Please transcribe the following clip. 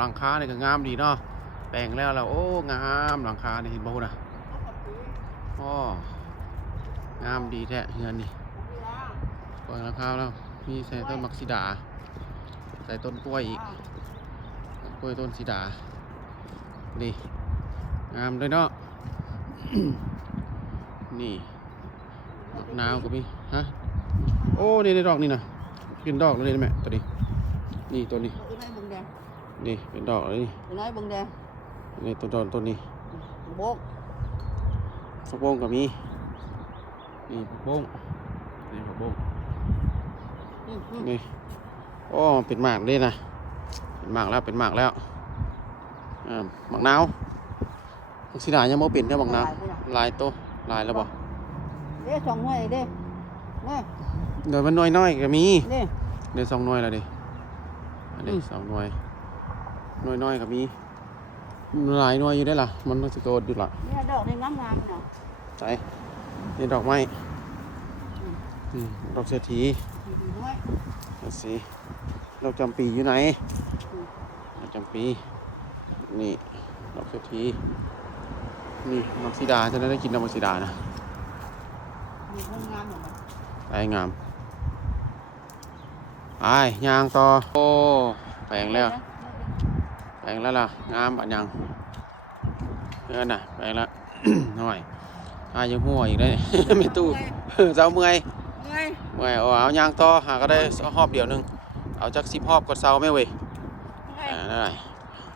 หลังคาเนี่ยก็งามดีเนาะแปลงแล้วโอ้งามหลังคาเนี่ยเห็นบ่นะอ๋องามดีแท้เฮือนนี่เปิดหลังคาแล้วมีใส่ต้นมักซิดาใส่ต้นกล้วยอีกกล้วยต้นซิดานี่งามเลยเนาะ นี่มะนาวก็มีฮะโอ้นี่ในดอกนี่นะเป็นดอกเลยแม่ตัวนี้นี่ตัวนี้นี่เป็นดอกเลยนี่น้อยบึงแดงนี่ตัวนี้โบกผักบงก็มีนี่ผักบงนี่ผักบงนี่โอ้เป็นหมากเลยนะเป็นหมากแล้วเป็นหมากแล้วหมากนาวมักซิดายังไม่เป็นแค่หมากนาวลายโตลายแล้วบ่เด้สองหน่วยเด้นี่เดี๋ยวมันน้อยๆก็มีนี่เดี๋ยว2 หน่วยแล้วดิอันนี้2 หน่วยน้อยๆก็มีหลายหน่วยอยู่ได้ล่ะมันต้องสโกดอยู่ล่ะนี่ดอกนี่งามๆเนาะใช่นี่ดอกไม้ดอกเศรษฐีดูสิดอกจำปีอยู่ไหนดอกจำปีนี่ดอกเศรษฐีนี่มักซิดาจะได้กินมักซิดานะไปงามไปยางต่อโอ้แปลงแล้วล่ะงามบัดยังเพื่อนน่ะแปลงแล้ว หน่อยยังหัวอีกได้ ไม่ตู้เจ้าเมื่อยเอายางต่อหาก็ได้หอบเดียวนึงเอาจัก10 หอบก็เซาไม่เว้ยได้